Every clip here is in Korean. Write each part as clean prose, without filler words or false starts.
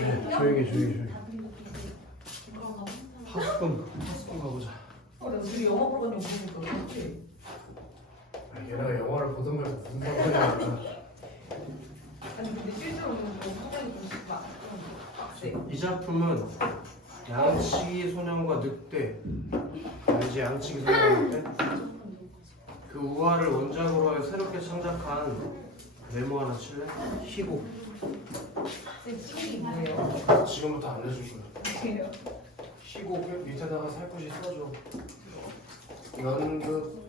조용히. 파수꾼 가보자. 우리 영화 보러 가는 거 어떡해? 얘네가 영화를 보던 걸 무슨 상관이야. 아니 근데 실제로 상당히 보시면 빡세. 이 작품은 양치기 소년과 늑대, 알지? 양치기 소년과 늑대? 그 우화를 원작으로 하여 새롭게 창작한 메모 하나 칠래? 희곡. 근데 찍이 뭐예요? 지금부터 알려줄 거야. 뭐예요? 희곡을 밑에다가 살포시 써줘. 연극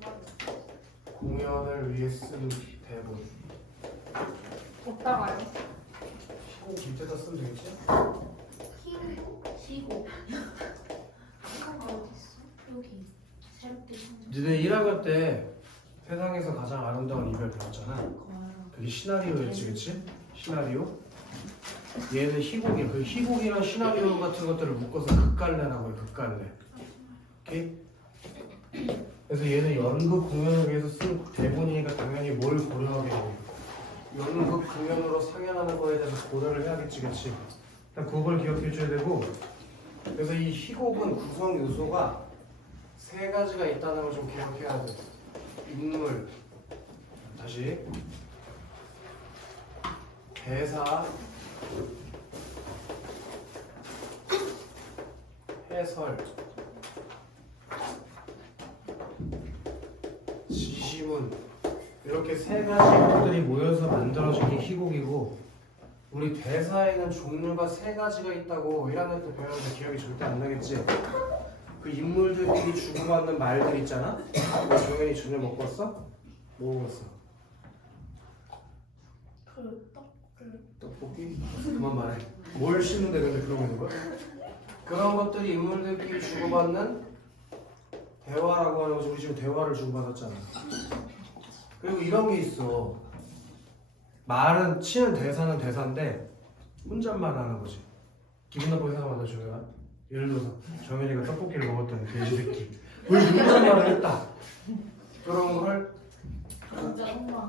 공연을 위해 쓴 대본. 어디다가요? 희곡 밑에다 쓰면 되겠지? 시고 시고가 어딨어? 여기 새롭게 창작. 니네 1학년 때 세상에서 가장 아름다운 이별 배웠잖아. 그게 시나리오였지, 그치? 시나리오. 얘는 희곡이야. 그 희곡이랑 시나리오 같은 것들을 묶어서 극갈래라고 해. 극갈래. 오케이? 그래서 얘는 연극 공연을 위해서 쓴 대본이니까 당연히 뭘 고려하게 돼. 연극 공연으로 상연하는 거에 대해서 고려를 해야겠지, 그치? 그걸 기억해 줘야 되고. 그래서 이 희곡은 구성 요소가 세 가지가 있다는 걸 좀 기억해야 돼. 인물, 다시 대사, 해설, 지시문, 이렇게 세 가지 것들이 모여서 만들어진 게 희곡이고, 우리 대사에는 종류가 세 가지가 있다고 1학년 때 배웠는데 기억이 절대 안 나겠지? 그 인물들끼리 주고받는 말들 있잖아? 너 정현이 저녁 먹고 왔어? 뭐 먹었어? 떡볶이? 그만 말해. 뭘 씹는데 근데 그러고 있는 거야? 그런 것들이 인물들끼리 주고받는 대화라고 하는 거지. 우리 지금 대화를 주고받았잖아. 그리고 이런 게 있어. 말은 치는 대사는 대사인데 혼잣말 하는 거지. 기분 나쁘게 생각하다 정현아. 예를 들어서 정현이가 떡볶이를 먹었더니 돼지새끼 왜 혼잣말을 했다. 그런 걸 진짜 엄마.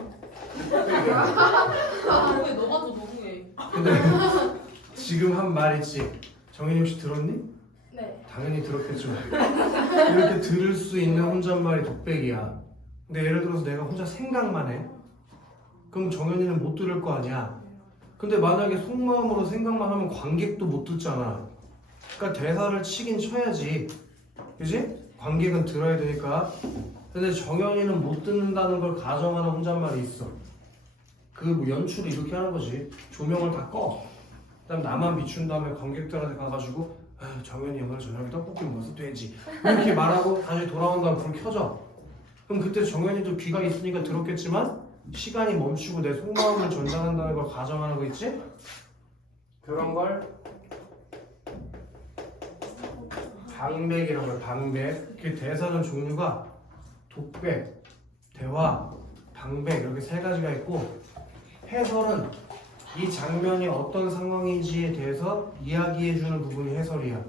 왜 너가 더 너무해? 근데 지금 한 말 있지? 정현이 혹시 들었니? 네. 당연히 들었겠죠. 이렇게 들을 수 있는 혼잣말이 독백이야. 근데 예를 들어서 내가 혼자 생각만 해. 그럼 정현이는 못 들을 거 아니야. 근데 만약에 속마음으로 생각만 하면 관객도 못 듣잖아. 그러니까 대사를 치긴 쳐야지. 그지? 관객은 들어야 되니까. 근데 정현이는 못 듣는다는 걸 가정하는 혼잣말이 있어. 그 뭐 연출을 이렇게 하는 거지. 조명을 다 꺼. 그다음 나만 비춘 다음에 관객들한테 가가지고 정현이 오늘 저녁에 떡볶이 먹어서 돼지 이렇게 말하고 다시 돌아온 다음 불 켜져. 그럼 그때 정현이도 귀가 있으니까 들었겠지만 시간이 멈추고 내 속마음을 전달한다는 걸 가정하는 거 있지? 그런 걸 방백이라고 해요. 방백. 그 대사는 종류가 독백, 대화, 방백 이렇게 세 가지가 있고, 해설은 이 장면이 어떤 상황인지에 대해서 이야기해주는 부분이 해설이야.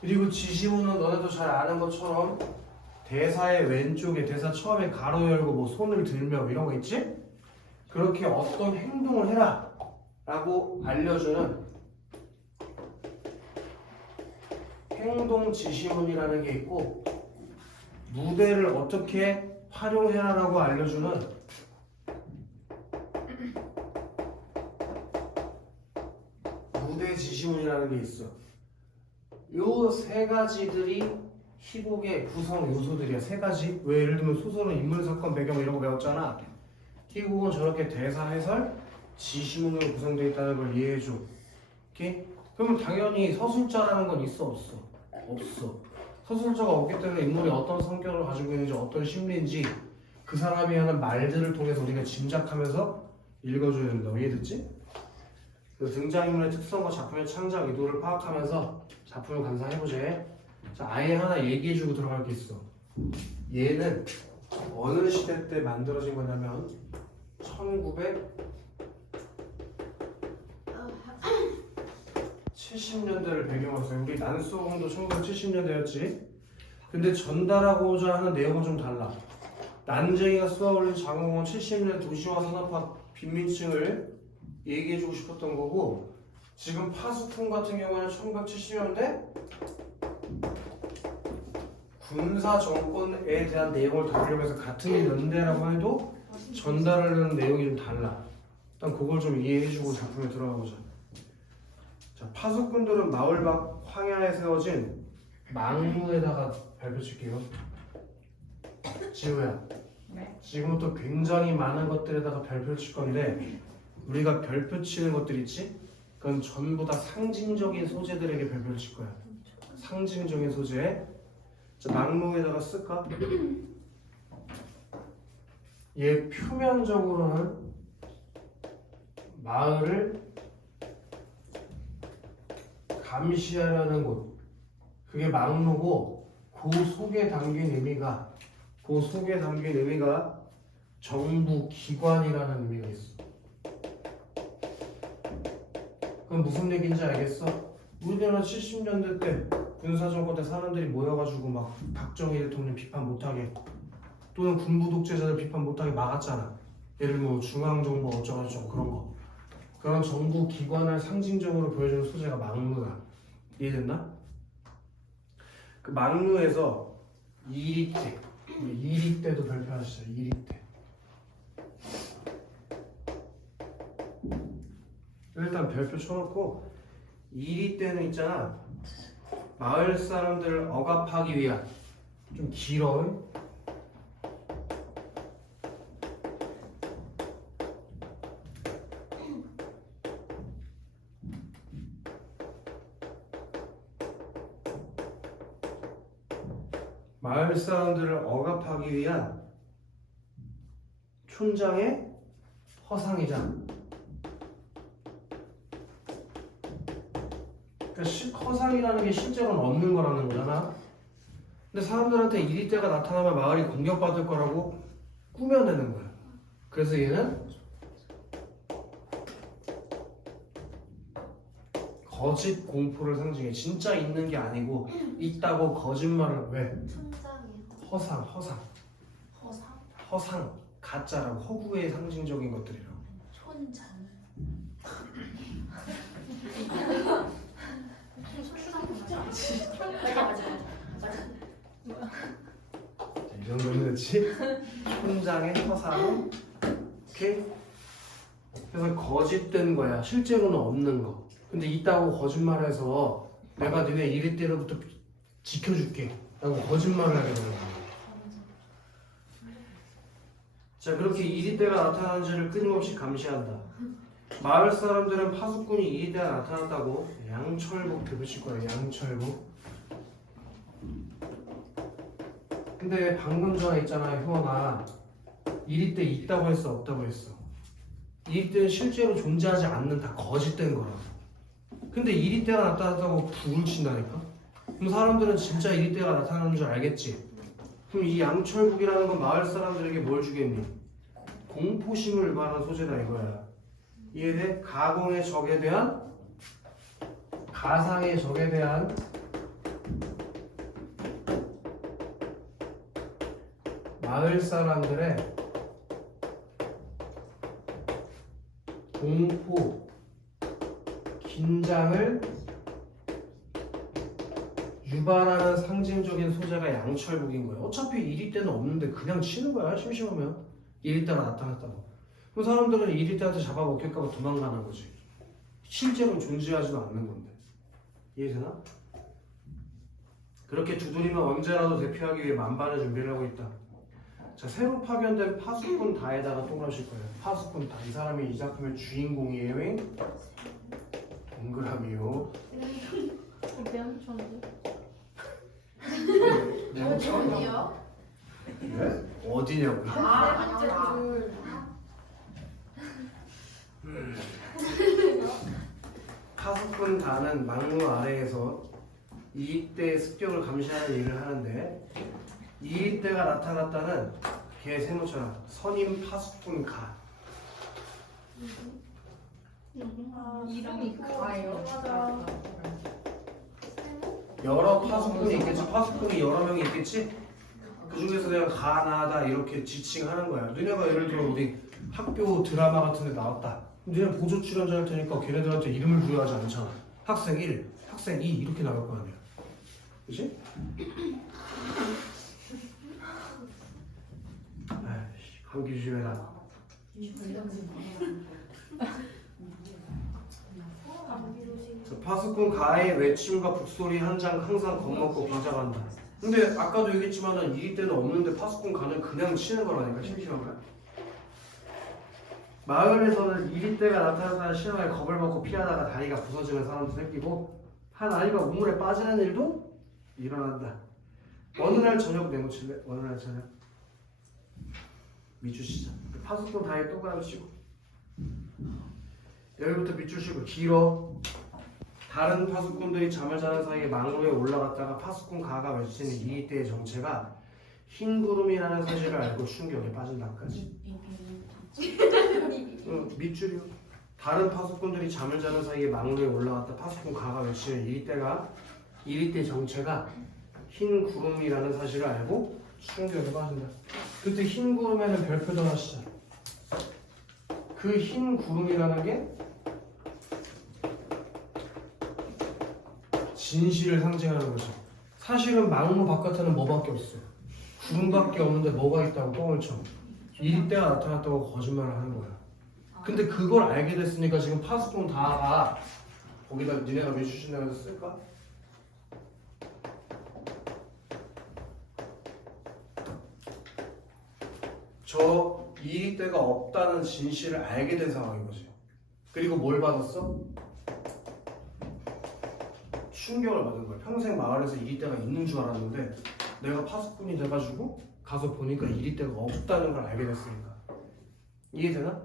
그리고 지시문은 너네도 잘 아는 것처럼 대사의 왼쪽에 대사 처음에 가로 열고 뭐 손을 들며 이런 거 있지? 그렇게 어떤 행동을 해라 라고 알려주는 행동 지시문이라는 게 있고, 무대를 어떻게 활용해라 라고 알려주는 무대 지시문이라는 게 있어. 요 세 가지들이 희곡의 구성 요소들이야. 세 가지. 왜 예를 들면 소설은 인물, 사건, 배경 이런 거 배웠잖아. 희곡은 저렇게 대사, 해설, 지시문으로 구성되어 있다는 걸 이해해줘. 오케이? 그러면 당연히 서술자라는 건 있어, 없어? 없어. 서술자가 없기 때문에 인물이 어떤 성격을 가지고 있는지, 어떤 심리인지 그 사람이 하는 말들을 통해서 우리가 짐작하면서 읽어줘야 된다. 이해됐지? 그 등장인물의 특성과 작품의 창작 의도를 파악하면서 작품을 감상해보자. 자, 아예 하나 얘기해주고 들어갈 게 있어. 얘는 어느 시대 때 만들어진 거냐면 1970년대를 배경으로 써요. 우리 난수홍도 1970년대였지. 근데 전달하고자 하는 내용은 좀 달라. 난쟁이가 쏘아올린 장홍은 70년 도시화 산업화 빈민층을 얘기해주고 싶었던 거고, 지금 파수꾼 같은 경우에는 1970년대 군사 정권에 대한 내용을 다루면서 같은 연대라고 해도 전달하려는 내용이 좀 달라. 일단 그걸 좀 이해해주고 작품에 들어가 보자. 자, 파수꾼들은 마을 밖 황야에 세워진 망루에다가 별표 칠게요. 지우야. 네. 지금부터 굉장히 많은 것들에다가 별표 칠 건데 우리가 별표 치는 것들 있지? 그건 전부 다 상징적인 소재들에게 별표를 칠 거야. 상징적인 소재. 자, 망루에다가 쓸까? 얘 표면적으로는 마을을 감시하려는 곳. 그게 망루고 그 속에 담긴 의미가 정부 기관이라는 의미가 있어. 그럼 무슨 얘기인지 알겠어? 우리나라 70년대 때 군사정권 때 사람들이 모여가지고 막 박정희 대통령 비판 못하게 또는 군부 독재자들 비판 못하게 막았잖아. 예를 뭐 중앙정부 어쩌고저쩌고 그런 거. 그런 정부 기관을 상징적으로 보여주는 소재가 망루다. 이해됐나? 그 망루에서 이리때, 이리때도 별표하시죠. 이리때. 일단 별표 쳐놓고 이리때는 있잖아. 마을 사람들을 억압하기 위한 좀 길어. 마을 사람들을 억압하기 위한 촌장의 허상이잖아. 그러니까 허상이라는 게 실제로는 없는 거라는 거잖아. 근데 사람들한테 이리때가 나타나면 마을이 공격받을 거라고 꾸며내는 거야. 그래서 얘는 거짓 공포를 상징해. 진짜 있는 게 아니고 있다고 거짓말을 왜? 촌장이요. 허상 허상? 가짜라고 허구의 상징적인 것들이라고. 촌장. 이 정도면 됐지? 촌장의 허상. 오케이? 그래서 거짓된 거야. 실제로는 없는 거. 근데 있다고 거짓말해서 내가 너네 이럴 때로부터 지켜줄게 라고 거짓말을 하게 되는 거야. 자, 그렇게 이리때가 나타나는지를 끊임없이 감시한다. 마을 사람들은 파수꾼이 이리때가 나타났다고 양철복 대표칠 거예요. 양철복. 근데 방금 전에 있잖아, 효원아. 이리때 있다고 했어, 없다고 했어? 이리때는 실제로 존재하지 않는 다 거짓된 거라고. 근데 이리때가 나타났다고 불을 친다니까? 그럼 사람들은 진짜 이리때가 나타나는 줄 알겠지? 그럼 이 양철국이라는 건 마을 사람들에게 뭘 주겠니? 공포심을 유발하는 소재다 이거야. 이해돼? 가공의 적에 대한, 가상의 적에 대한 마을 사람들의 공포, 긴장을 유발하는 상징적인 소재가 양철국인 거야. 어차피 이리때는 없는데 그냥 치는 거야. 심심하면. 이리때가 나타났다고. 그럼 사람들은 이리때한테 잡아먹힐까봐 도망가는 거지. 실제로 존재하지도 않는 건데. 이해되나? 그렇게 두드리면 언제라도 대피하기 위해 만반의 준비를 하고 있다. 자, 새로 파견된 파수꾼 다에다가 동그라실 거예요. 파수꾼 다. 이 사람이 이 작품의 주인공이에요. 동그라미요. 명천도. 어디요? 네? 어디냐고요? 세 번째 줄. 파수꾼 다는 망루 아래에서 이익대의 습격을 감시하는 일을 하는데 이익대가 나타났다는 걔 세모처럼 선임 파수꾼 가. 이름이 가예요. 맞아. 여러 파수꾼이 있겠지. 파수꾼이 여러 명이 있겠지. 그 중에서 내가 가나다 이렇게 지칭하는 거야. 너네가 예를 들어 우리 학교 드라마 같은 데 나왔다. 니네 보조 출연자일 테니까 걔네들한테 이름을 부여하지 않잖아. 학생 1, 학생 2 이렇게 나갈 거 아니야. 그치? 아이씨, 감기 조심해라. 자, 파수꾼 가의 외침과 북소리 한 장 항상 겁먹고 비자간다. 근데 아까도 얘기했지만은 이 때는 없는데 파수꾼 가는 그냥 치는 거라니까 심심한 거야. 마을에서는 이리때가 나타나서 신호에 겁을 먹고 피하다가 다리가 부서지는 사람도 생기고 한 아이가 우물에 빠지는 일도 일어난다. 어느 날 저녁 내놓칠래? 어느 날 저녁 밑줄 시작. 파수꾼 다리에 동그라미 치고 여기부터 밑줄 치고 길어. 다른 파수꾼들이 잠을 자는 사이에 망루에 올라갔다가 파수꾼 가가 외치는 이리때의 정체가 흰 구름이라는 사실을 알고 충격에 빠진다까지. 밑줄이요. 다른 파수꾼들이 잠을 자는 사이에 망루에 올라갔다 파수꾼 가가 외치는 이리때 정체가 흰 구름이라는 사실을 알고 충격에 빠진다. 그때 흰 구름에는 별표도 하나 시작. 그 흰 구름이라는 게 진실을 상징하는 거죠. 사실은 망루 바깥에는 뭐밖에 없어. 구름밖에 없는데 뭐가 있다고 뻥을 쳐. 이리때가 나타났다고 거짓말을 하는 거야. 근데 그걸 알게 됐으니까 지금 파수꾼 다가 거기다 니네가 밀주신다면서 쓸까? 저 이리때가 없다는 진실을 알게 된 상황인 거지. 그리고 뭘 받았어? 충격을 받은 거야. 평생 마을에서 이리때가 있는 줄 알았는데 내가 파수꾼이 돼가지고 가서 보니까 이리때가 없다는 걸 알게 됐으니까. 이해되나?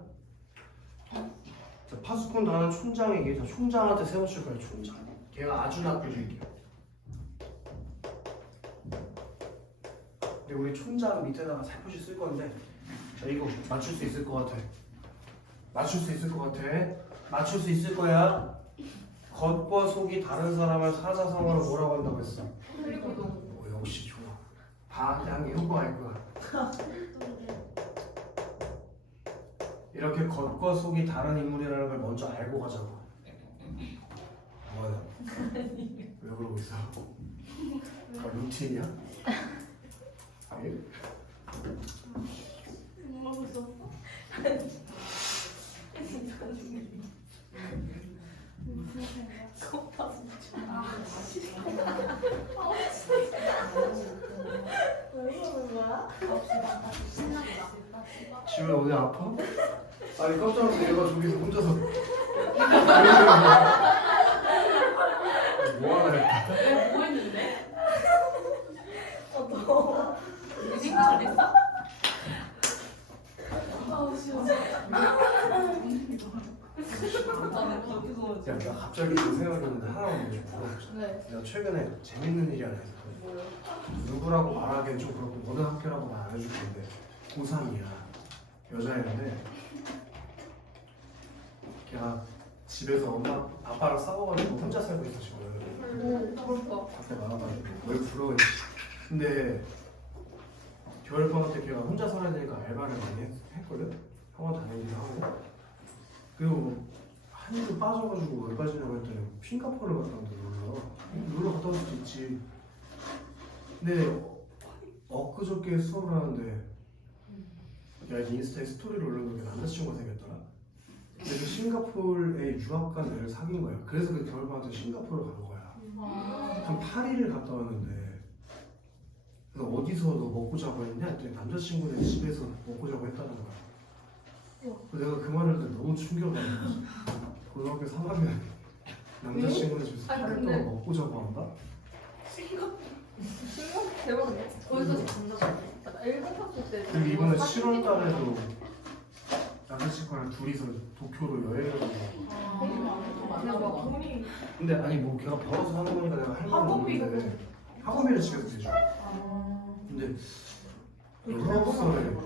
자, 파수꾼 다는 촌장에게, 자, 촌장한테 세워줄 거야. 촌장. 걔가 아주 나쁘줄게요. 근데 우리 촌장 밑에다가 살포시 쓸 건데, 자, 이거 맞출 수 있을 것 같아. 맞출 수 있을 것 같아. 맞출 수 있을 거야. 겉과 속이 다른 사람을 사자성어로 뭐라고 한다고 했어? 역시 좋아. 다한테 한 게 효과가 있구나. 이렇게 겉과 속이 다른 인물이라는 걸 먼저 알고 가자고. 뭐야? 왜 그러고 있어? 루틴이야? 예? 엄마 벌써 왜 그러는 거야? 지금 어디 아파? 아니 깜짝 놀라서 얘가 저기서 혼자서 뭐하나 했다. 뭐 했는데? 너. 내 생각 안 했어? 아우 싫어. 나는 거기서 야, 나 갑자기 그 생각했는데 하나만 먼저 물어보자. 네. 내가 최근에 재밌는 일이 하나 있었거든. 뭐요? 누구라고 말하기엔 좀 그렇고 모든 학교라고 말 안 해줄 건데 고3이야. 여자애인데 걔가 집에서 엄마 아빠랑 싸워가지고 혼자 살고 있어 지금. 그럴까? 밖에 나와가지고 뭘 부러워. 근데 겨울방학 때 걔가 혼자 살아야 되니까 알바를 많이 했거든. 학원 다니기도 하고. 그리고 한일도 빠져가지고 왜 빠지냐고 했더니 핑가포를 갔다 온다. 놀러 갔다 올 수도 있지. 근데 엊그저께 수업을 하는데 야 인스타에 스토리를 올려놓은 게 남자친구가 생겼더라. 근데 그 싱가포르에 유학 간 애를 사귄 거야. 그래서 그 겨울방학 때 싱가포르를 간 거야. 한 8일을 갔다 왔는데 그래서 어디서 너 먹고 자고 했냐 했더니 남자친구네 집에서 먹고 자고 했다는 거야. 그래서 내가 그 말을 듣고 너무 충격받은 거지. 고등학교 3학년 남자친구네 집에서 아니, 8일 근데- 동안 먹고 자고 한다? 대박이네. 거기서 나 일본 갔을 때. 그리고 이번에 7월 달에도 남자친구랑 둘이서 도쿄로 여행을 가고. 그냥 막 돈이. 근데 아니 뭐 걔가 벌어서 사는 거니까 내가 할 말은 학원비도 없는데 학원비는 집에서 대줘. 근데 수업설에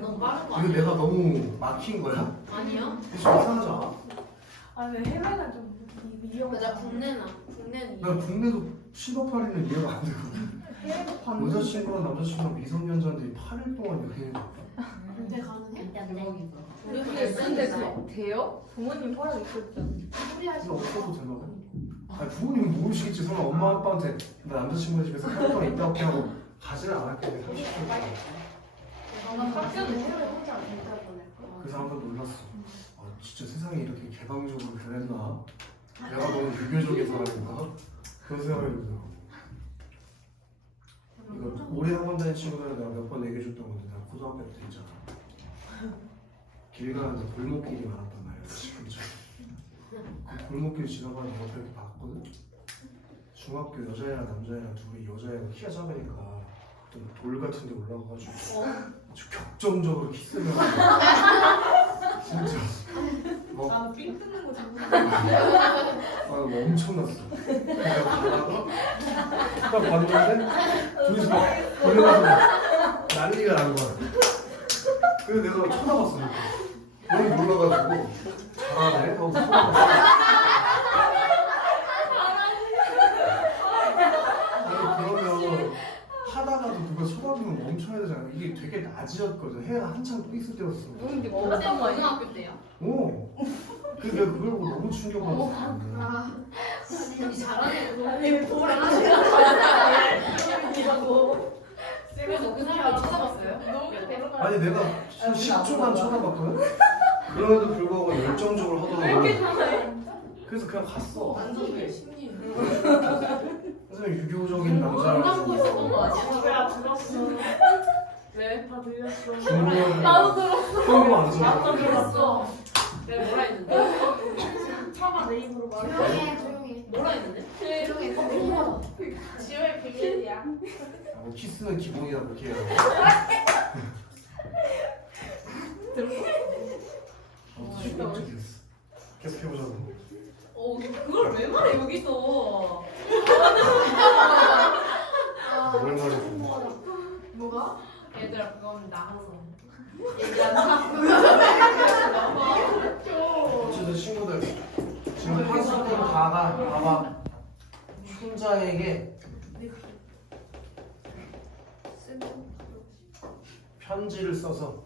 너무 빠른 거 이거 내가 너무 막힌 거야? 아니야? 좀 이상하지 않아? 아니 해외는 좀 위험. 맞아 국내는 난 국내도 7박 8일은 이해가 안 되고 해외도 반. 여자친구랑 남자친구랑 미성년자인데 8일 동안 여행을 근데 가능해? 우리 근데 근데 돼요? 부모님 허락 있었죠. 이거 없어도 되나 봐. 아니 부모님은 모르시겠지. 설마 엄마 아빠한테 나 남자친구 집에서 8일 동안 있다 올게 하고 가지는 않았겠네. 30분. 학교는 해외 혼자 안 된다 보니까. 그 사람도 놀랐어. 아 진짜 세상이 이렇게 개방적으로 변했나? 내가 너무 유교적인 사람인가? 그런 생각이 들더라고. 이거 오래 학원 다닌 친구들은 내가 몇 번 얘기해줬던 건데 내가 고등학교 때 있잖아. 길 가는데 골목길이 많았단 말이야. 지금처럼. 그 골목길 지나가는 옆에 이렇게 봤거든? 중학교 여자애랑 남자애랑 둘이 여자애가 키가 작으니까 어떤 돌 같은 데 올라가가지고 아주 격정적으로 키스를 하고 진짜 막 나는 삥 뜯는 거 자꾸. 뭐 엄청났어. 내가 가다가 딱 봤는데 둘이서 막 걸려가서 막 난리가 난 거야. 그래서 내가 쳐다봤어. 너무 놀라가지고 잘하네 하고 쳐다봤어. 아니 그러면 하다가도 누가 쳐다보면 멈춰야 되잖아. 이게 되게 낮이었거든. 해가 한창 떠 있을 때였어. 누군지 어떤 몰랐던 거 아니야? 고등학교 때요? 오. 그 내가 그걸 보고 너무 충격받았어. 잘하네. 아니 보라. 그래서 그 사람을 찾아봤어요? 아니 내가 한 10초간 쳐다봤거든? 그럼에도 불구하고 열정적으로 하더라고. 그래서 그냥 갔어. 완전 열심히. 그래서 유교적인 감고 있었던 거 남자. 아니야? 야 들었어. 왜? 다 들렸어. 중국어 나도 들었어. 형도 안 들어. 나도 들었어. 내가 뭐라 했는데? 차마 내 입으로 말해. 조용히. 뭐라 했는데? 조용히. 지호의 비밀이야. 뭐 키스는 기본이다 그렇게 해요. 충격적이었어. 계속 해보자고. 그걸 왜 말해 여기서? 뭘 말해? 뭐가? 얘들아 그건 나가서. 어쨌든 친구들 지금 한석분 다가 봐봐. 춘자에게 편지를 써서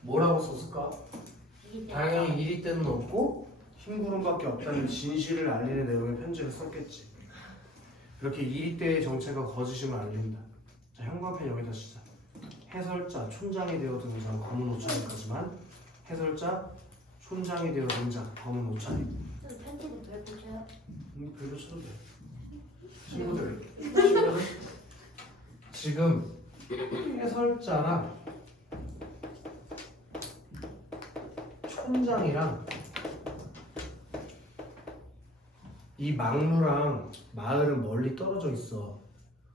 뭐라고 썼을까? 당연히 일이 때는 없고 힘구름밖에 없다는 진실을 알리는 내용의 편지를 썼겠지. 이렇게 일이 때의 정체가 거짓임을 알린다. 자, 형광펜 여기다 쓰자. 해설자, 촌장이 되어 등장, 검은 옷차림까지만. 해설자, 촌장이 되어 등장, 검은 옷차림. 편지는 왜 보셔요? 별로 써도 돼. 친구들, 지금 해설자랑 촌장이랑 이 막루랑 마을은 멀리 떨어져 있어.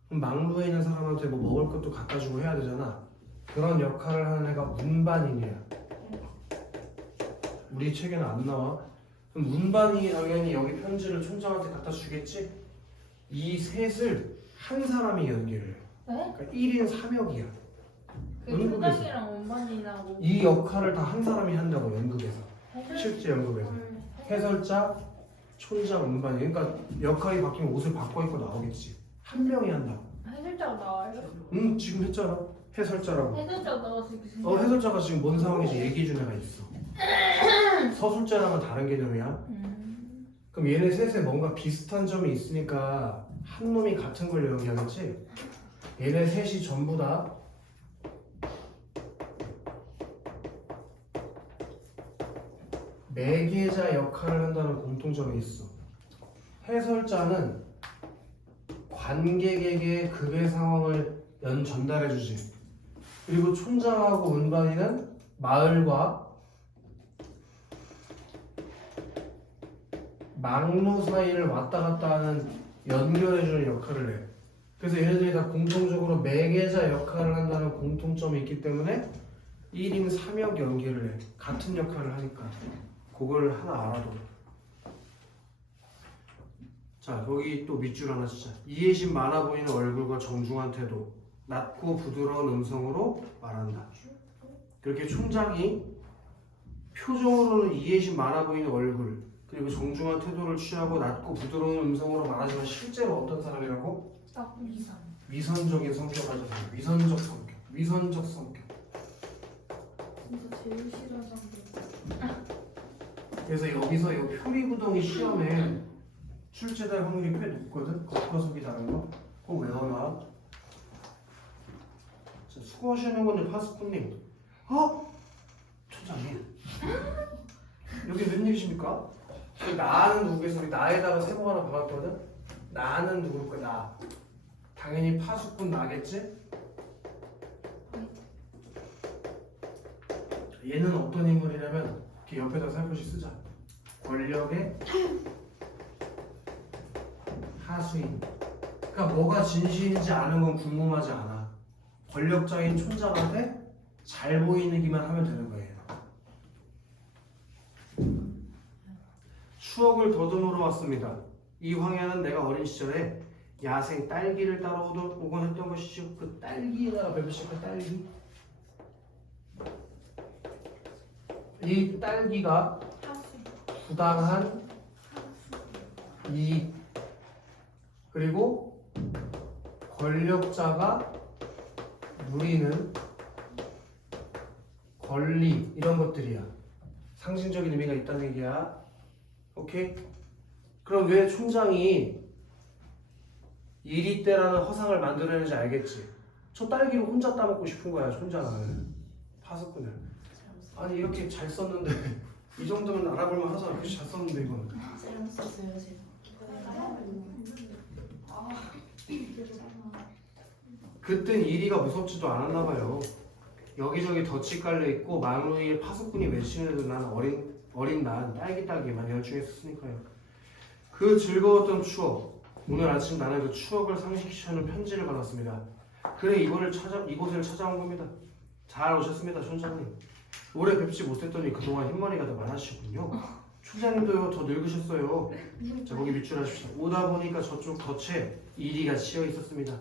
그럼 막루에 있는 사람한테 뭐 먹을 것도 갖다 주고 해야 되잖아. 그런 역할을 하는 애가 운반인이야. 우리 책에는 안 나와. 그럼 운반이 당연히 여기 편지를 촌장한테 갖다 주겠지? 이 셋을 한 사람이 연기를 해. 그러니까 1인 3역이야. 그 연극에서. 촌장이랑 원반이라고. 이 역할을 다 한 사람이 한다고 연극에서. 실제 연극에서. 해설자, 촌장, 운반이. 그러니까 역할이 바뀌면 옷을 바꿔 입고 나오겠지. 한 명이 한다고. 해설자가 나와요? 응, 지금 했잖아. 해설자라고. 해설자가 나와서 이렇게 해설자가 지금 뭔 상황인지 얘기해 준 애가 있어. 서술자랑은 다른 개념이야. 그럼 얘네 셋에 뭔가 비슷한 점이 있으니까 한 놈이 같은 걸 연기하겠지? 얘네 셋이 전부 다 매개자 역할을 한다는 공통점이 있어. 해설자는 관객에게 극의 상황을 전달해주지. 그리고 촌장하고 운반이는 마을과 막루 사이를 왔다 갔다 하는 연결해주는 역할을 해. 그래서 얘네들이 다 공통적으로 매개자 역할을 한다는 공통점이 있기 때문에 1인 3역 연기를 해. 같은 역할을 하니까. 그걸 하나 알아둬. 자, 여기 또 밑줄 하나 치자. 이해심 많아 보이는 얼굴과 정중한 태도, 낮고 부드러운 음성으로 말한다. 그렇게 촌장이 표정으로는 이해심 많아 보이는 얼굴, 그리고 정중한 태도를 취하고 낮고 부드러운 음성으로 말하지만 실제로 어떤 사람이라고? 나쁜 이상. 위선적인 성격 가진 사람. 위선적 성격. 위선적 성격. 진짜 제일 싫어하는 사람들. 그래서 여기서 이 표리부동이 시험에 출제될 확률이 꽤 높거든. 겉과 속이 다른 거. 그거 외워놔. 자, 수고하시는 건데 파스쿠님. 초장님. 여기 웬일이십니까? 나는 누구겠어? 우리 나에다가 세모 하나 박았거든? 나는 누굴까? 나. 당연히 파수꾼 나겠지? 얘는 어떤 인물이냐면 이렇게 옆에다 살포시 쓰자. 권력의 하수인. 그러니까 뭐가 진실인지 아는 건 궁금하지 않아. 권력자인 촌장한테 잘 보이기만 하면 되는 거예요. 추억을 더듬으러 왔습니다. 이 황야는 내가 어린 시절에 야생 딸기를 따라오곤 했던 것이죠. 그 딸기에다가 맵시까 딸기. 이 딸기가 부당한 이익 그리고 권력자가 누리는 권리 이런 것들이야. 상징적인 의미가 있다는 얘기야. 오케이? 그럼 왜 촌장이 이리떼라는 허상을 만들어내는지 알겠지? 저 딸기를 혼자 따먹고 싶은 거야, 촌장은. 파수꾼을. 아니 이렇게 잘 썼는데 이 정도면 알아볼만 하잖아. 그렇게 잘 썼는데 이거는. 쌤 썼어요 제가. 그땐 이리가 무섭지도 않았나 봐요. 여기저기 덫이 깔려 있고 망루이에 파수꾼이 외치는데도 난 어린 난 딸기따기에만 열중했었으니까요. 그 즐거웠던 추억. 오늘 아침 나는 그 추억을 상식시키는 편지를 받았습니다. 그래 이곳을 찾아온 겁니다. 잘 오셨습니다, 촌장님. 오래 뵙지 못했더니 그동안 흰머리가 더 많아지셨군요. 촌장님도요 더 늙으셨어요. 자 거기 밑줄 하십시오. 오다 보니까 저쪽 덫에 이리가 치여 있었습니다.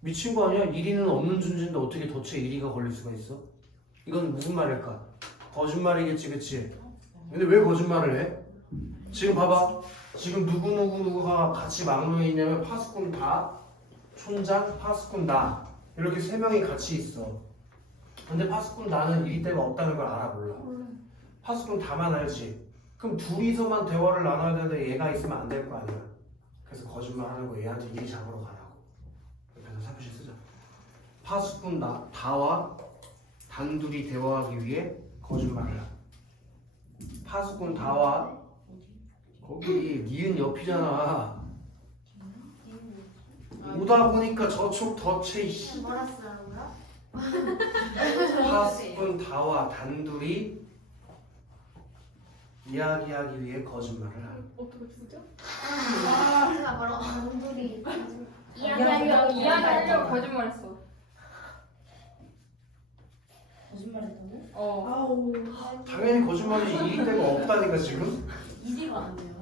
미친 거 아니야? 이리는 없는 존재인데 어떻게 덫에 이리가 걸릴 수가 있어? 이건 무슨 말일까? 거짓말이겠지, 그치? 근데 왜 거짓말을 해? 지금 봐봐. 지금 누구가 같이 막루에 있냐면 파수꾼 다, 촌장, 파수꾼 나 이렇게 세 명이 같이 있어. 근데 파수꾼 나는 이리 때가 없다는 걸 알아 몰라? 파수꾼 다만 알지. 그럼 둘이서만 대화를 나눠야 되는데 얘가 있으면 안 될 거 아니야. 그래서 거짓말하는 거 얘한테 이리 잡으러 가라고. 그래서 사무실 쓰자. 파수꾼 다와 단둘이 대화하기 위해 거짓말을 하. 파수꾼 다와 거기 니은 옆이잖아. 오다 보니까 저쪽 덫에 뭐라 쓰라고요? 파수꾼 다와 단둘이 이야기하기 위해 거짓말을 하. 어떻게 쓰죠? 제가 바로 단둘이 이야기하려고 거짓말했어. 거짓말했다고? 어. 당연히 거짓말이지. 이리 때가 없다니까 지금. 이리가 안 돼요.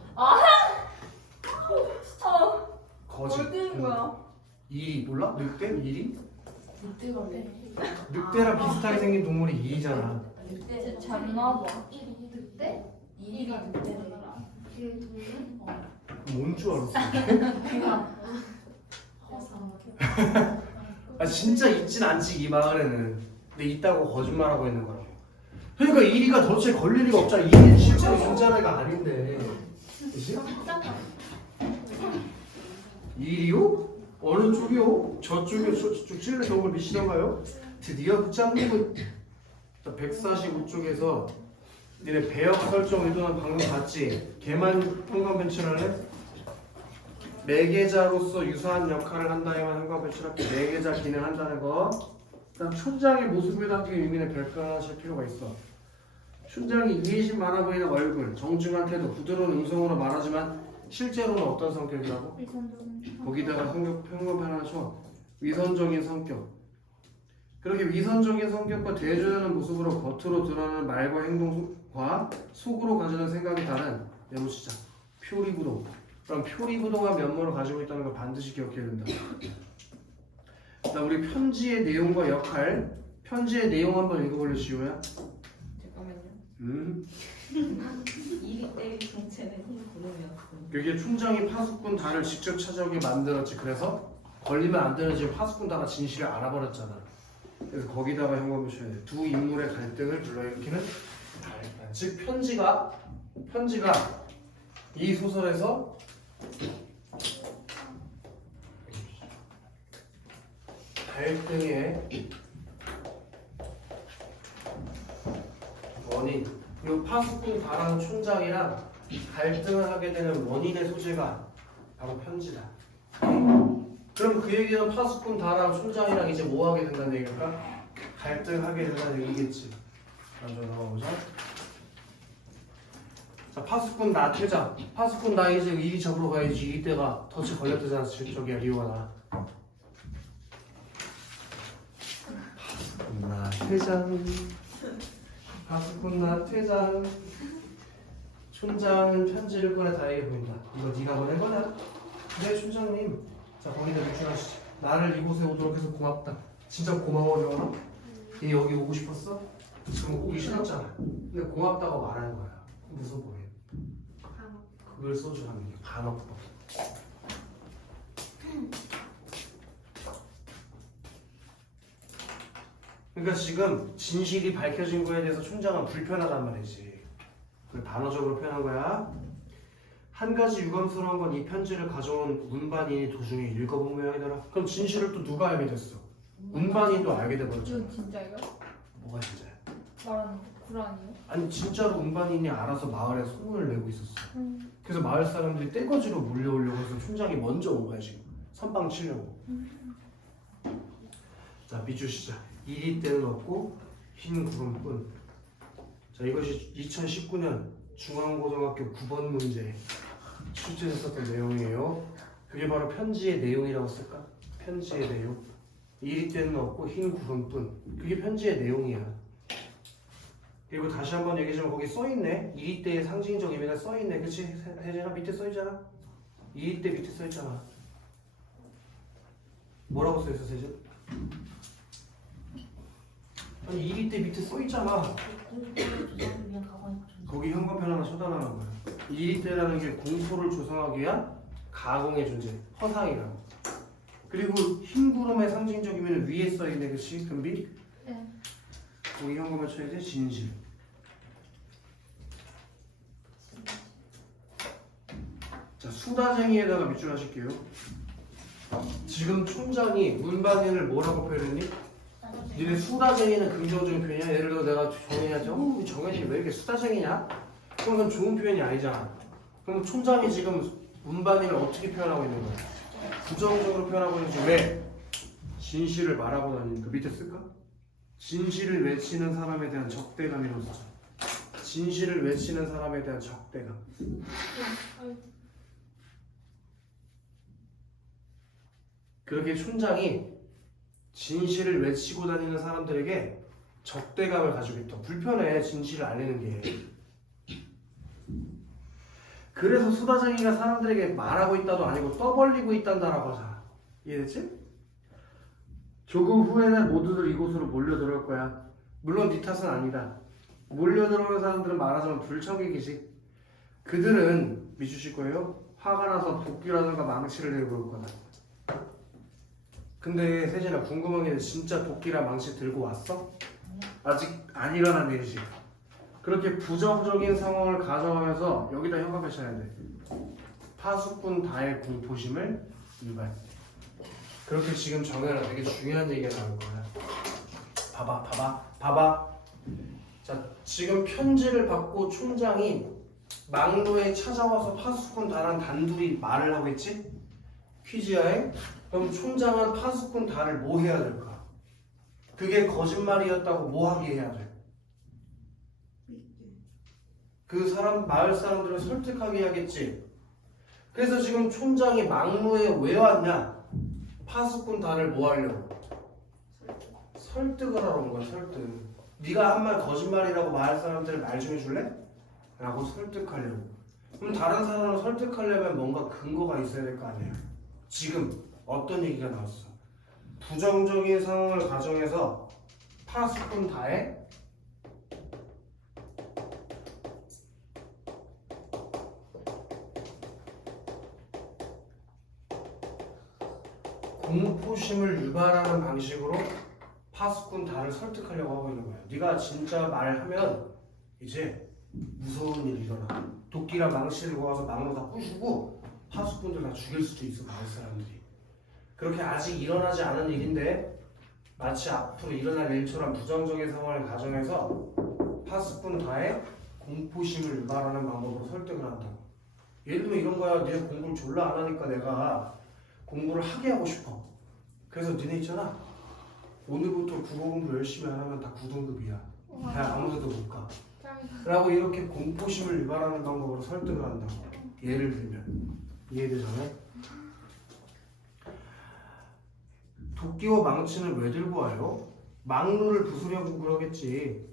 거짓. 뭘 뜨는 거야? 이리 몰라? 늑대? 이리? 늑대가 왜? 늑대랑 비슷하게 생긴 동물이 이리잖아. 늑대 잤나 봐. 늑대? 이리가 늑대라. 그 동물? 뭔 줄 알았어? 허상. 아 진짜 있진 않지 이 마을에는. 근데 있다고 거짓말하고 있는 거라고. 그러니까 이리가 덫에 걸릴 리가 없잖아. 이리는 실제로 존재하는 애가 아닌데. 그치? 이리요? 어느 쪽이요? 저쪽이요? 저쪽 찔레 정글 미시던가요? 드디어 짱구군 145쪽에서 니네 배역 설정 의도는 방금 봤지? 걔만 현관 변출할래? 매개자로서 유사한 역할을 한다에만 현관 변출할게. 매개자 기능한다는 거. 그다음 촌장의 모습을 담긴 의미는 별가하실 필요가 있어. 촌장이 이해심 많아 보이는 얼굴, 정중한 태도, 부드러운 음성으로 말하지만 실제로는 어떤 성격이라고? 거기다가 평균 하나 쳐. 위선적인 성격. 그렇게 위선적인 성격과 대조되는 모습으로 겉으로 드러나는 말과 행동과 속으로 가지는 생각이 다른 내놓으시자. 표리부동. 그럼 표리부동한 면모를 가지고 있다는 걸 반드시 기억해야 된다. 자, 우리 편지의 내용과 역할. 편지의 내용 한번 읽어볼래, 지호야? 잠깐만요. 일이 때리 정체는 힘 구름이었고. 그게 총장이 파수꾼 다를 직접 찾아오게 만들었지. 그래서 걸리면 안 되는 지금 파수꾼 다가 진실을 알아버렸잖아. 그래서 거기다가 현금을 쳐야 돼. 두 인물의 갈등을 불러일으키는 갈등. 즉 편지가 이 소설에서 갈등의 원인, 이 파수꾼 다랑 촌장이랑 갈등을 하게 되는 원인의 소재가 바로 편지다. 그럼 그 얘기는 파수꾼 다랑 촌장이랑 이제 뭐 하게 된다는 얘기일까? 갈등하게 된다는 얘기겠지. 먼저 넘어가보자. 자, 파수꾼 나 퇴장. 파수꾼 나 이제 이리 잡으러 가야지. 이때가 터치 걸렸다잖아. 저기야 리오나. 파수꾼 나 퇴장. 파수꾼 나 퇴장. 촌장은 편지를 꺼내 다에게 보인다. 이거 네가 보낸 거냐? 네 촌장님. 자 거기다 묵중하시지. 나를 이곳에 오도록 해서 고맙다. 진짜 고마워 영원아. 얘 여기 오고 싶었어? 지금 오기 싫었잖아. 근데 고맙다고 말하는 거야. 무슨 거예요? 그걸 써주라는 게 반어법. 그러니까 지금 진실이 밝혀진 거에 대해서 촌장은 불편하단 말이지. 그걸 단어적으로 표현한 거야. 한 가지 유감스러운 건 이 편지를 가져온 운반인이 도중에 읽어본 모양이더라. 그럼 진실을 또 누가 알게 됐어? 운반인도 알게 돼버렸잖아. 이건 진짜예요? 뭐가 진짜야? 말하는 구란이요? 아니 진짜로 운반인이 알아서 마을에 소문을 내고 있었어. 그래서 마을 사람들이 떼거지로 몰려오려고 해서 촌장이 먼저 온 거야 지금. 선빵 치려고. 자 밑줄 시작. 이리 때는 없고 흰 구름뿐. 자 이것이 2019년 중앙고등학교 9번 문제 출제했었던 내용이에요. 그게 바로 편지의 내용이라고 쓸까? 편지의 내용. 이리 때는 없고 흰 구름뿐. 그게 편지의 내용이야. 그리고 다시 한번 얘기하자면 거기 써있네. 이리 때의 상징적 의미가 써있네. 그치? 혜진아 밑에 써있잖아. 이리 때 밑에 써있잖아. 뭐라고 써있어 혜진? 아니 이리 때 밑에 써있잖아. 거기 현관편 하나 쳐다나는 거야. 이리 때라는 게 공포를 조성하기 위한 가공의 존재, 허상이라고. 그리고 흰 구름의 상징적 의미는 위에 써있네. 그치? 금비? 네. 거기 현관편 쳐야지. 진실. 자, 수다쟁이에다가 밑줄 하실게요. 지금 촌장이 운반인을 뭐라고 표현했니? 니네 수다쟁이는 긍정적인 표현이야? 예를 들어 내가 정현이한테 우리 정현이 왜 이렇게 수다쟁이냐? 그럼 그건 좋은 표현이 아니잖아. 그럼 촌장이 지금 운반인을 어떻게 표현하고 있는 거야? 부정적으로 표현하고 있는지. 왜? 진실을 말하고 다니니까. 밑에 쓸까? 진실을 외치는 사람에 대한 적대감이라고 쓰죠. 진실을 외치는 사람에 대한 적대감. 그렇게 촌장이 진실을 외치고 다니는 사람들에게 적대감을 가지고 있다. 불편해, 진실을 알리는 게. 그래서 수다쟁이가 사람들에게 말하고 있다도 아니고 떠벌리고 있단다라고 하잖아. 이해됐지? 조금 후에는 모두들 이곳으로 몰려들어올 거야. 물론 네 탓은 아니다. 몰려들어오는 사람들은 말하자면 불청객이지. 그들은 미주실 거예요. 화가 나서 도끼라든가 망치를 들고 올 거다. 근데 세진아 궁금한 게 진짜 도끼랑 망치 들고 왔어? 아직 안 일어난 일이지. 그렇게 부정적인 상황을 가져가면서 여기다 현관을 쳐야 돼. 파수꾼 다의 공포심을 유발. 그렇게 지금 정현아 되게 중요한 얘기가 나올 거야. 봐봐. 자, 지금 편지를 받고 촌장이 망로에 찾아와서 파수꾼 다랑 단둘이 말을 하고 있지? 퀴즈야에. 그럼 촌장은 파수꾼 다를 뭐 해야 될까? 그게 거짓말이었다고 뭐 하게 해야 돼? 그 사람 마을 사람들을 설득하게 해야겠지. 그래서 지금 촌장이 망루에 왜 왔냐? 파수꾼 다를 뭐 하려고? 설득을 하러 온 거야. 설득. 네가 한 말 거짓말이라고 마을 사람들 말 좀 해줄래? 라고 설득하려고. 그럼 다른 사람을 설득하려면 뭔가 근거가 있어야 될 거 아니야. 지금 어떤 얘기가 나왔어? 부정적인 상황을 가정해서 파수꾼 다의 공포심을 유발하는 방식으로 파수꾼 다를 설득하려고 하고 있는 거야. 네가 진짜 말하면 이제 무서운 일이 일어나. 도끼랑 망치를 모아서 망로 다 부수고 파수꾼들 다 죽일 수도 있어, 마을 사람들이. 그렇게 아직 일어나지 않은 일인데 마치 앞으로 일어날 일처럼 부정적인 상황을 가정해서 파수꾼 다의 공포심을 유발하는 방법으로 설득을 한다고. 예를 들면 이런 거야. 니네 공부를 졸라 안 하니까 내가 공부를 하게 하고 싶어. 그래서 니네 있잖아. 오늘부터 국어 공부 열심히 안 하면 다 9등급이야. 대학 아무 데도 못 가. 라고 이렇게 공포심을 유발하는 방법으로 설득을 한다고. 예를 들면 이해되잖아요? 도끼와 망치는 왜 들고 와요? 망루를 부수려고 그러겠지.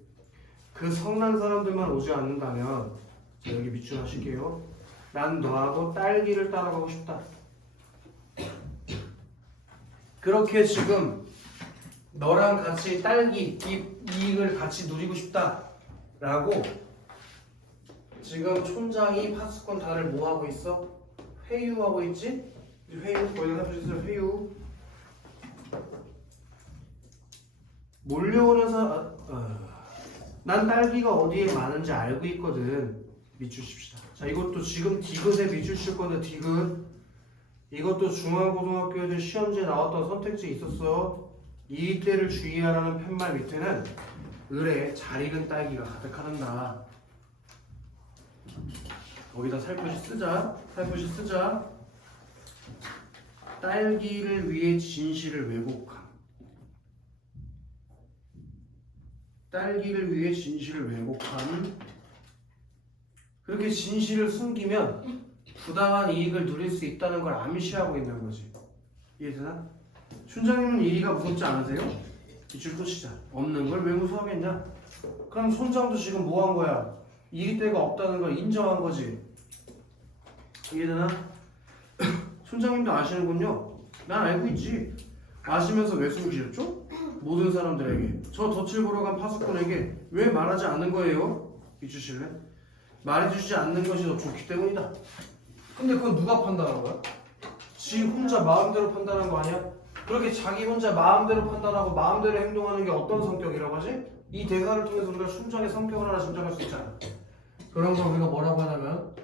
그 성난 사람들만 오지 않는다면, 자 여기 밑줄 하실게요. 난 너하고 딸기를 따라가고 싶다. 그렇게 지금 너랑 같이 딸기 이익을 같이 누리고 싶다 라고 지금 촌장이 파수꾼 다를 뭐 하고 있어? 회유하고 있지? 회유, 거기다 해주세요. 회유. 몰려오는 난 딸기가 어디에 많은지 알고 있거든. 밑줄 칩시다. 자, 이것도 지금 디귿에 밑줄 칠 건데, 디귿. 이것도 중앙고등학교 애들 시험지에 나왔던 선택지에 있었어. 이때를 주의하라는 팻말 밑에는 을에 잘 익은 딸기가 가득하단다. 거기다 살포시 쓰자. 딸기를 위해 진실을 왜곡함. 딸기를 위해 진실을 왜곡함. 그렇게 진실을 숨기면 부당한 이익을 누릴 수 있다는 걸 암시하고 있는 거지. 이해되나? 촌장님은 이리가 무섭지 않으세요? 이줄 끝이자. 없는 걸 왜 무서워하겠냐? 그럼 촌장도 지금 뭐 한 거야? 이리때가 없다는 걸 인정한 거지. 이해되나? 촌장님도 아시는군요. 난 알고 있지. 아시면서 왜 숨기셨죠? 모든 사람들에게. 저 덫을 보러 간 파수꾼에게 왜 말하지 않는 거예요? 해주실래? 말해주지 않는 것이 더 좋기 때문이다. 근데 그건 누가 판단한 거야? 지 혼자 마음대로 판단한 거 아니야? 그렇게 자기 혼자 마음대로 판단하고 마음대로 행동하는 게 어떤 성격이라고 하지? 이 대사를 통해서 우리가 춘장의 성격을 하나 짐작할 수 있잖아. 그런 걸 우리가 뭐라고 하냐면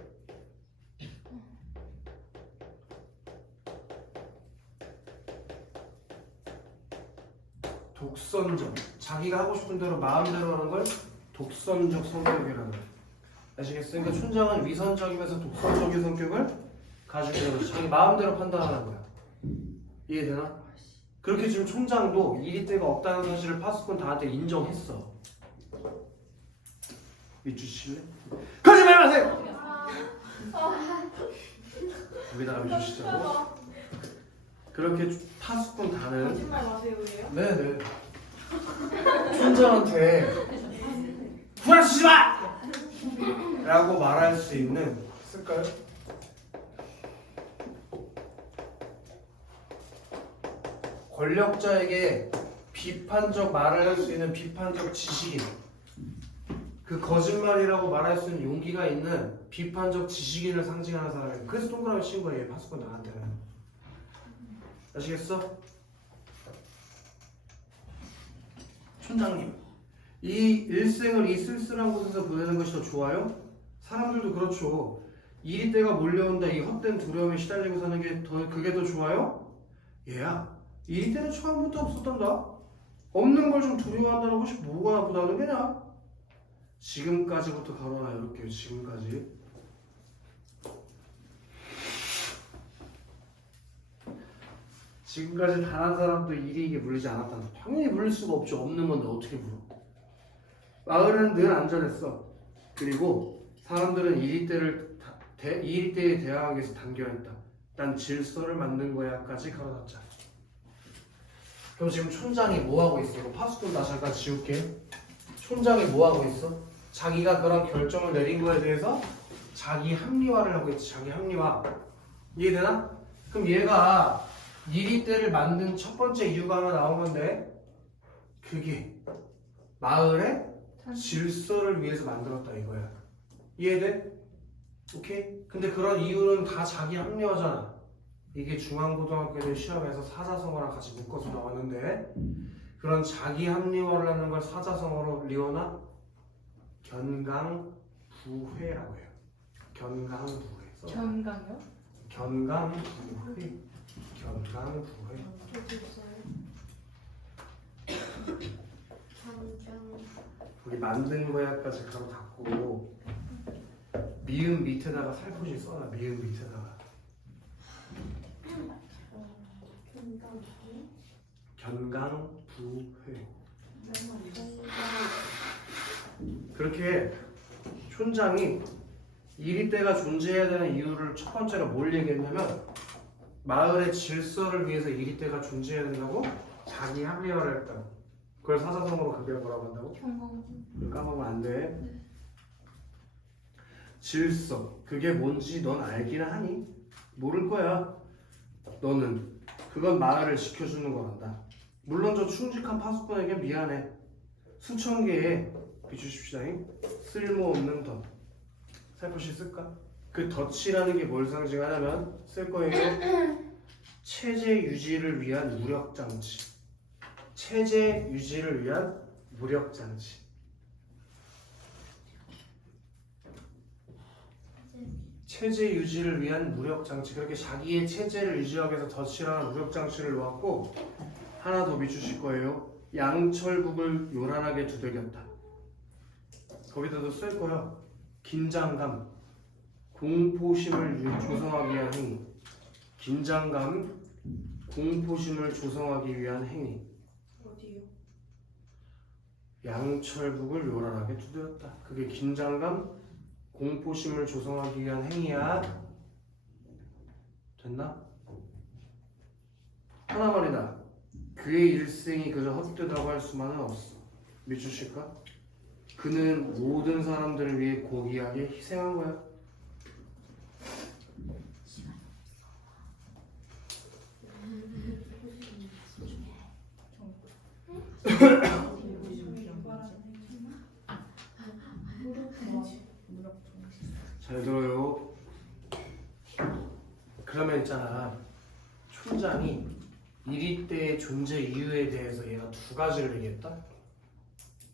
독선적, 자기가 하고 싶은 대로 마음대로 하는 걸 독선적 성격이라는 거야. 아시겠어요? 그러니까 춘장은 위선적이면서 독선적인 성격을 가지고 있는 자기 마음대로 판단하는 거야. 이해되나? 그렇게 지금 촌장도 이리때가 없다는 사실을 파수꾼 다한테 인정했어. 믿주실래? 거짓말 마세요! 여기다가 믿주시자고. 그렇게 파수꾼 다는 거짓말 마세요예요? 네네 촌장한테 구라치지 마! 라고 말할 수 있는 쓸까요? 권력자에게 비판적 말을 할 수 있는 비판적 지식인, 그 거짓말이라고 말할 수 있는 용기가 있는 비판적 지식인을 상징하는 사람이에요. 그래서 동그라미 친 거예요, 파수꾼 나한테는. 아시겠어? 촌장님, 이 일생을 이 쓸쓸한 곳에서 보내는 것이 더 좋아요? 사람들도 그렇죠. 이리때가 몰려온다, 이 헛된 두려움에 시달리고 사는 게 그게 더 좋아요? 얘야, 이리때는 처음부터 없었단다. 없는 걸 좀 두려워한다는 것이 뭐가 나쁘다는 게냐? 지금까지부터 가로나 이렇게요. 지금까지. 지금까지 단 한 사람도 이리에게 물리지 않았단다. 당연히 물릴 수가 없죠. 없는 건데 어떻게 물어? 마을은 늘 안전했어. 그리고 사람들은 이리때에 대항하기 위해서 단결했다. 난 질서를 만든 거야까지 가로닫자. 그럼 지금 촌장이 뭐 하고 있어? 이거 파수꾼 나 잠깐 지울게. 촌장이 뭐 하고 있어? 자기가 그런 결정을 내린 거에 대해서 자기 합리화를 하고 있지. 자기 합리화. 이해되나? 그럼 얘가 이리때를 만든 첫 번째 이유가 하나 나온 건데, 그게 마을의 질서를 위해서 만들었다 이거야. 이해돼? 오케이? 근데 그런 이유는 다 자기 합리화잖아. 이게 중앙고등학교의 시험에서 사자성어랑 같이 묶어서 나왔는데 그런 자기 합리화를 하는 걸 사자성어로 리워나 견강부회라고 해요. 견강부회. 견강요? 견강부회. 견강부회. 저기 있어요. 강경. 우리 만든 거야까지 가로 닫고 미음 밑에다가 살포시 써놔. 미음 밑에다가 강경. 견강부회. 그렇게 촌장이 이리떼가 존재해야 되는 이유를 첫 번째로 뭘 얘기했냐면 마을의 질서를 위해서 이리떼가 존재해야 된다고 자기 합리화를 했다고. 그걸 사자성어로 그게 뭐라고 한다고? 견강. 까먹으면 안 돼. 질서. 그게 뭔지 넌 알기는 하니? 모를 거야. 너는. 그건 마을을 지켜주는 거란다. 물론 저 충직한 파수꾼에게 미안해. 수천 개의 비추십시다. 쓸모없는 덫. 살포시 쓸까? 그 덫이라는 게 뭘 상징하냐면 쓸 거예요. 체제 유지를 위한 무력 장치. 체제 유지를 위한 무력 장치. 체제 유지를 위한 무력 장치. 그렇게 자기의 체제를 유지하기 위해서 덫이라는 무력 장치를 놓았고 하나 더 비추실 거예요. 양철국을 요란하게 두들겼다. 거기다도 쓸 거야. 긴장감, 공포심을 조성하기 위한 행위. 긴장감, 공포심을 조성하기 위한 행위. 어디요? 양철국을 요란하게 두드렸다. 그게 긴장감, 공포심을 조성하기 위한 행위야. 됐나? 하나만이다. 그의 일생이 그저 헛되다고 할 수만은 없어. 믿으실까? 그는 모든 사람들을 위해 고귀하게 희생한 거야. 잘 들어요. 그러면 있잖아. 촌장이 이리떼의 존재 이유에 대해서 얘가 두 가지를 얘기했다.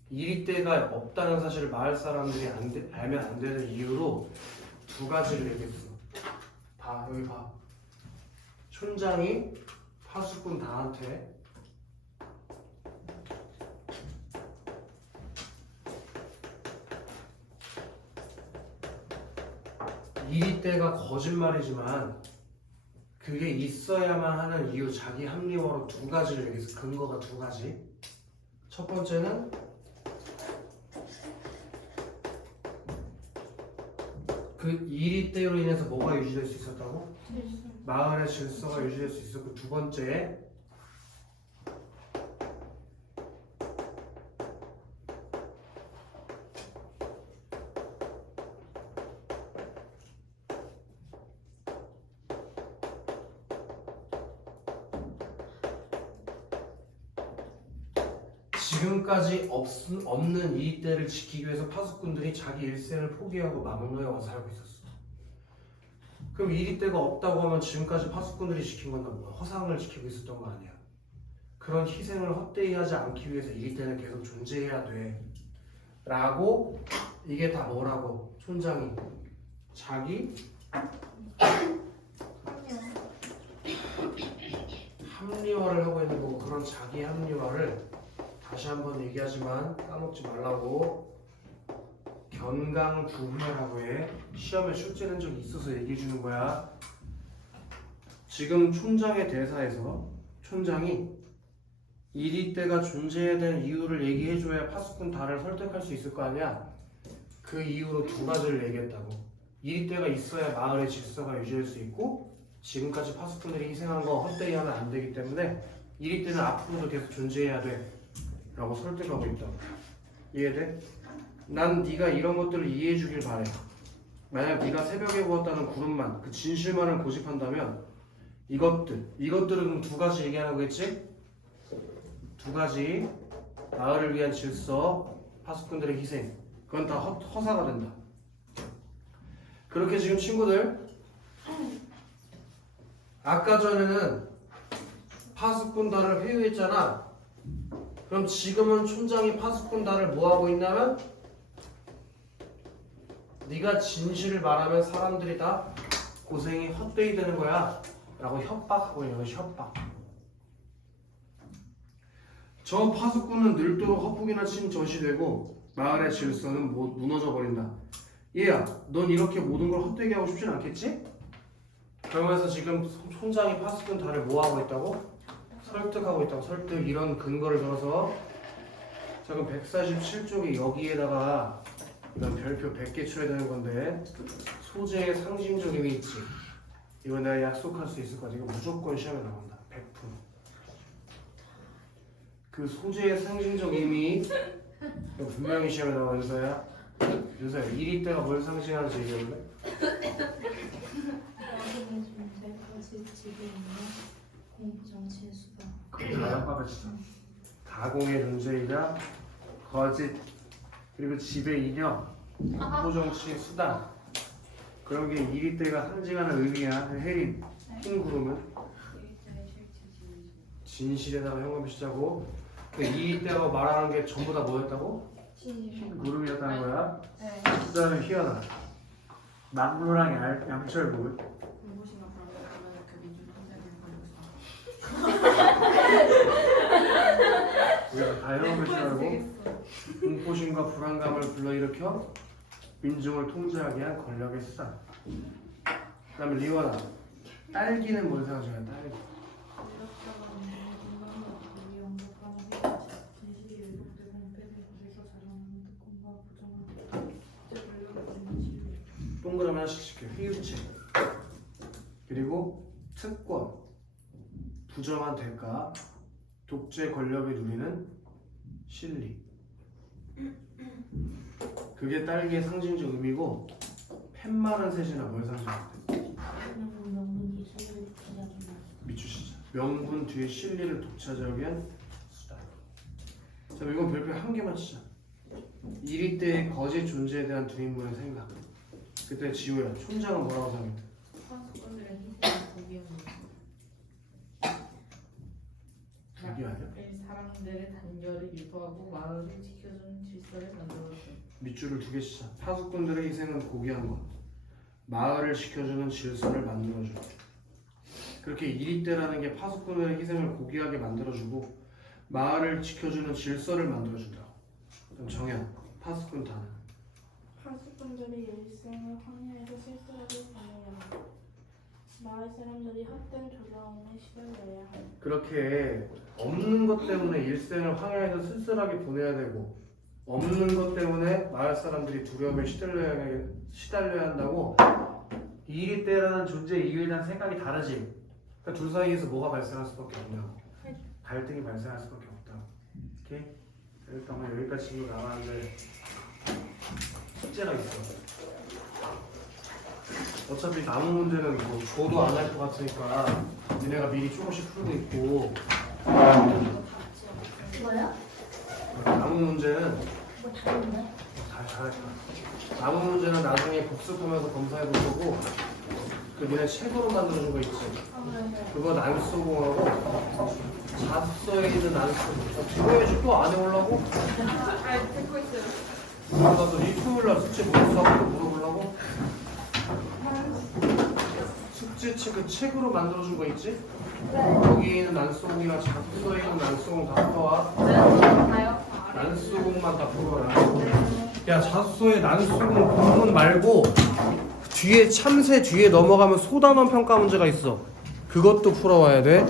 이리떼가 없다는 사실을 마을 사람들이 알면 안 되는 이유로 두 가지를 얘기했어. 봐, 여기 봐. 촌장이 파수꾼 다한테 이리떼가 거짓말이지만 그게 있어야만 하는 이유, 자기 합리화로 두 가지를 얘기했어. 근거가 두 가지. 첫 번째는 그 이리떼로 인해서 뭐가 유지될 수 있었다고? 마을의 질서가 유지될 수 있었고, 두 번째 지금까지 없는 이리떼를 지키기 위해서 파수꾼들이 자기 일생을 포기하고 마물로에 와서 살고 있었어. 그럼 이리떼가 없다고 하면 지금까지 파수꾼들이 지킨 건 뭐야? 허상을 지키고 있었던 거 아니야. 그런 희생을 헛되이 하지 않기 위해서 이리떼는 계속 존재해야 돼 라고. 이게 다 뭐라고? 촌장이 자기 합리화를 하고 있는 거고, 그런 자기 합리화를 다시 한번 얘기하지만 까먹지 말라고 견강부회라고 해. 시험에 출제된 적이 있어서 얘기해 주는 거야. 지금 촌장의 대사에서 촌장이 이리떼가 존재해야 되는 이유를 얘기해 줘야 파수꾼 다를 설득할 수 있을 거 아니야. 그 이유로 두 가지를 얘기했다고. 이리떼가 있어야 마을의 질서가 유지될 수 있고, 지금까지 파수꾼들이 희생한 거 헛되이 하면 안 되기 때문에 이리떼는 앞으로도 계속 존재해야 돼 라고 설득하고 있다고. 이해돼? 난 네가 이런 것들을 이해해 주길 바래. 만약 네가 새벽에 보았다는 구름만, 그 진실만을 고집한다면 이것들은 그럼 두 가지 얘기하는 거겠지? 두 가지. 마을을 위한 질서, 파수꾼들의 희생. 그건 다 허사가 된다. 그렇게 지금 친구들 아까 전에는 파수꾼단을 회유했잖아. 그럼 지금은 촌장이 파수꾼단을 뭐하고 있냐면 네가 진실을 말하면 사람들이 다 고생이 헛되이 되는 거야 라고 협박하고 있는 거야. 협박. 저 파수꾼은 늙도록 헛북이나 친 젖이 되고 마을의 질서는 무너져 버린다. 얘야, 넌 이렇게 모든 걸 헛되게 하고 싶진 않겠지? 그러면서 지금 촌장이 파수꾼 단을 뭐하고 있다고? 설득하고 있다고. 설득. 이런 근거를 들어서 자, 그럼 147쪽에 여기에다가 이런 별표 100개 쳐야 되는 건데 소재의 상징적 의미 있지? 이거 내가 약속할 수 있을 거야. 이거 무조건 시험에 나온다. 100%. 그 소재의 상징적 의미 이거 분명히 시험에 나와. 윤서야. 윤서야, 일이 때가 뭘 상징하는지 얘기해볼래? 집에 있는 공정치의 수다. 그게 나락바가지다. 가공의 존재이자 거짓 그리고 집의 이념 공포정치의 수단 그런 게 일이 때가 상징하는 의미야. 해린 흰 구름은 진실에다가 현금시자고 일이 때라고 말하는 게 전부 다 뭐였다고? 흰 구름이었다는 거야. 네. 그 다음에 희연아 막루랑 양철물 공부시가 그러면 그 민주주의 선생님 걸려서 우리가 다 현금시라고 공포심과 불안감을 불러일으켜 민중을 통제하게 한 권력의 수단. 그 다음에 리원아 딸기는 뭘 상징해? 딸기. 동그라미 하나씩 칠게요. 회유체 그리고 특권 부정한 대가 독재 권력이 누리는 실리. 그게 딸기의 상징적 의미고 팻마른 셋이나 뭘 상징하는데? 미추시자. 명분 뒤에 실리를 독차지하기 위한 수단. 자, 이건 별표 한 개만 치자. 일이 때의 거짓 존재에 대한 두 인물의 생각. 그때 지호야. 촌장은 뭐라고 생각해? 파수꾼들의 희생을 고비하는 그게 아니야? 사람들의 단결을 유도하고 마을을 지켜주는 질서를 만들어줘. 밑줄을 두 개 치자. 파수꾼들의 희생은 고귀한 것. 마을을 지켜주는 질서를 만들어줘. 그렇게 이리때라는 게 파수꾼들의 희생을 고귀하게 만들어주고 마을을 지켜주는 질서를 만들어준다. 그럼 정현, 파수꾼 단은? 파수꾼들이 일생을 황야에서 쓸쓸하게 보내야 한다. 마을 사람들이 헛된 조롱에 시달려야 한다. 그렇게 없는 것 때문에 일생을 황야에서 쓸쓸하게 보내야 되고 없는 것 때문에 마을 사람들이 두려움에 시달려야 한다고. 이리때라는 존재 이유에 대한 생각이 다르지. 그러니까 둘 사이에서 뭐가 발생할 수밖에 없냐고. 갈등이 발생할 수밖에 없다. 오케이? 일단 오늘 여기까지 친구 나왔는데 숙제가 있어. 어차피 남은 문제는 뭐 줘도 안 할 것 같으니까 니네가 미리 조금씩 풀고 있고. 뭐야? 남은 문제는 뭐 다른데? 잘할 거야. 남은 문제는 나중에 복습하면서 검사해 볼 거고. 그 니네 책으로 만들어준 거 있지? 그거 난수공하고 자습서에 있는 난수공. 지호해줄 거 안 해보려고? 아, 듣고 있어요. 나도 이 토요일날 숙제 못하고 물어보려고? 숙제책 그 책으로 만들어준 거 있지? 거기에 있는 난수공이랑 자습서에 있는 난수공 다 풀어와. 가요? 난수공만 다 풀어라. 야, 자습서에 난수공 부분 말고 뒤에 참새 뒤에 넘어가면 소단원 평가 문제가 있어. 그것도 풀어와야 돼.